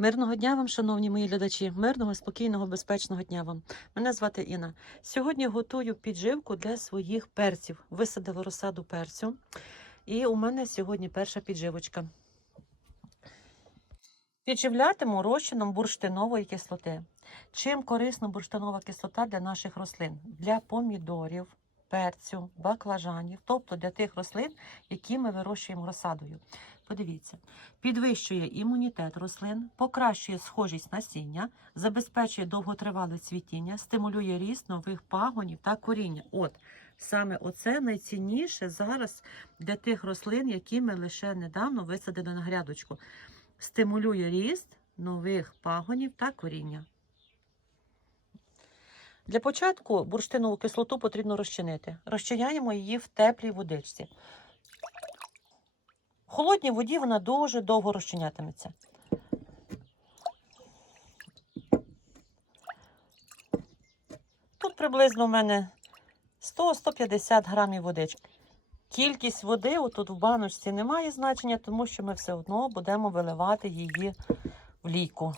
Мирного дня вам, шановні мої глядачі, мирного, спокійного, безпечного дня вам. Мене звати Інна. Сьогодні готую підживку для своїх перців. Висадила розсаду перцю. І у мене сьогодні перша підживочка. Підживлятиму розчином бурштинової кислоти. Чим корисна бурштинова кислота для наших рослин? Для помідорів, перцю, баклажанів, тобто для тих рослин, які ми вирощуємо розсадою. Подивіться, підвищує імунітет рослин, покращує схожість насіння, забезпечує довготривале цвітіння, стимулює ріст нових пагонів та коріння. От саме оце найцінніше зараз для тих рослин, які ми лише недавно висадили на грядочку. Стимулює ріст нових пагонів та коріння. Для початку бурштинову кислоту потрібно розчинити. Розчиняємо її в теплій водичці. В холодній воді вона дуже довго розчинятиметься. Тут приблизно у мене 100-150 грамів водички. Кількість води отут в баночці не має значення, тому що ми все одно будемо виливати її в лійку.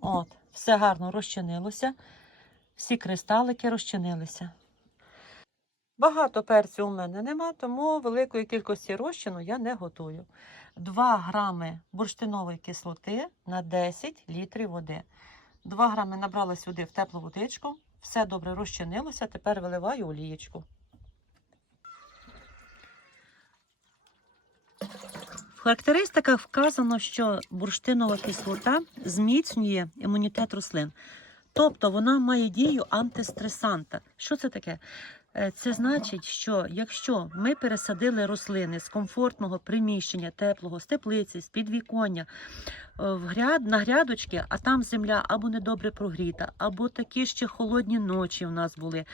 От, все гарно розчинилося, всі кристалики розчинилися. Багато перцю у мене нема, тому великої кількості розчину я не готую. 2 грами бурштинової кислоти на 10 літрів води. 2 грами набрала сюди в теплу водичку, все добре розчинилося, тепер виливаю олієчку. В характеристиках вказано, що бурштинова кислота зміцнює імунітет рослин. Тобто вона має дію антистресанта. Що це таке? Е, Це значить, що якщо ми пересадили рослини з комфортного приміщення, теплого, з теплиці, з підвіконня е, в гряд, на грядочки, а там земля або недобре прогріта, або такі ще холодні ночі в нас були,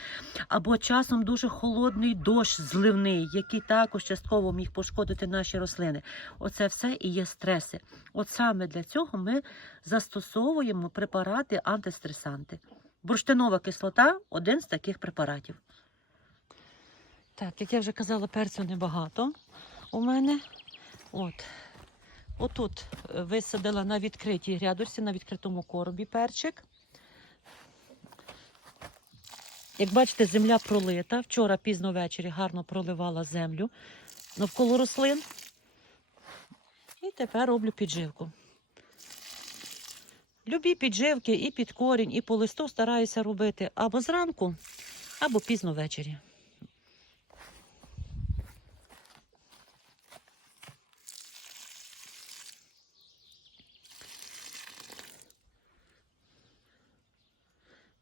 або часом дуже холодний дощ зливний, який також частково міг пошкодити наші рослини. Оце все і є стреси. От саме для цього ми застосовуємо препарати антистресанти. Бурштинова кислота один з таких препаратів. Так, як я вже казала, перцю небагато у мене. От. Отут е, висадила на відкритій грядочці, на відкритому коробі перчик. Як бачите, земля пролита. Вчора пізно ввечері гарно проливала землю навколо рослин. І тепер роблю підживку. Любі підживки і під корінь, і по листу стараюся робити або зранку, або пізно ввечері.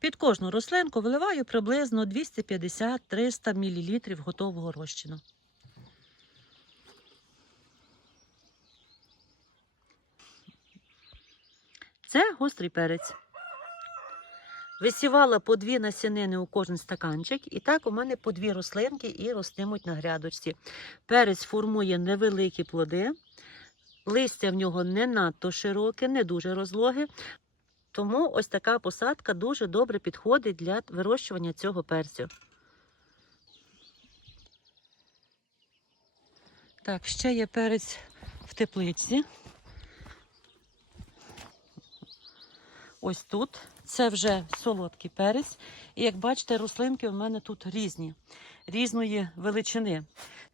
Під кожну рослинку виливаю приблизно 250-300 мл готового розчину. Це гострий перець. Висівала по дві насінини у кожен стаканчик, і так у мене по дві рослинки і ростимуть на грядочці. Перець формує невеликі плоди, листя в нього не надто широке, не дуже розлоге. Тому ось така посадка дуже добре підходить для вирощування цього перцю. Так, ще є перець в теплиці. Ось тут. Це вже солодкий перець. І як бачите, рослинки у мене тут різні, різної величини.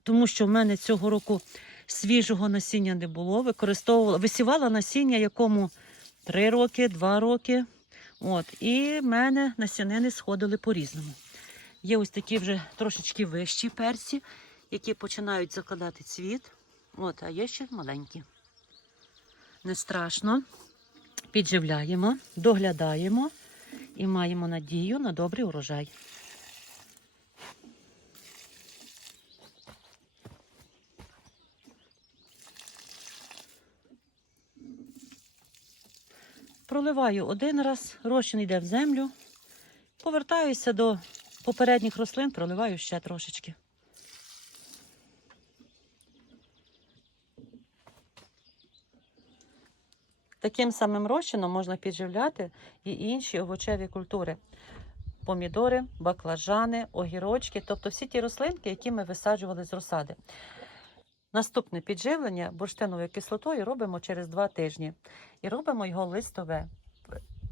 Тому що в мене цього року свіжого насіння не було. Використовувала, висівала насіння, якому 3 роки, 2 роки. От, і в мене насінини сходили по-різному. Є ось такі вже трошечки вищі перці, які починають закладати цвіт. От, а є ще маленькі. Не страшно. Підживляємо, доглядаємо і маємо надію на добрий урожай. Проливаю один раз, розчин йде в землю, повертаюся до попередніх рослин, проливаю ще трошечки. Таким самим розчином можна підживляти і інші овочеві культури. Помідори, баклажани, огірочки, тобто всі ті рослинки, які ми висаджували з розсади. Наступне підживлення бурштиновою кислотою робимо через два тижні. І робимо його листове.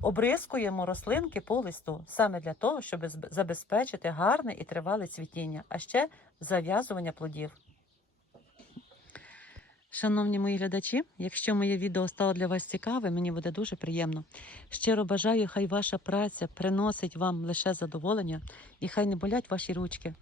Обрискуємо рослинки по листу саме для того, щоб забезпечити гарне і тривале цвітіння, а ще зав'язування плодів. Шановні мої глядачі, якщо моє відео стало для вас цікаве, мені буде дуже приємно. Щиро бажаю, хай ваша праця приносить вам лише задоволення і хай не болять ваші ручки.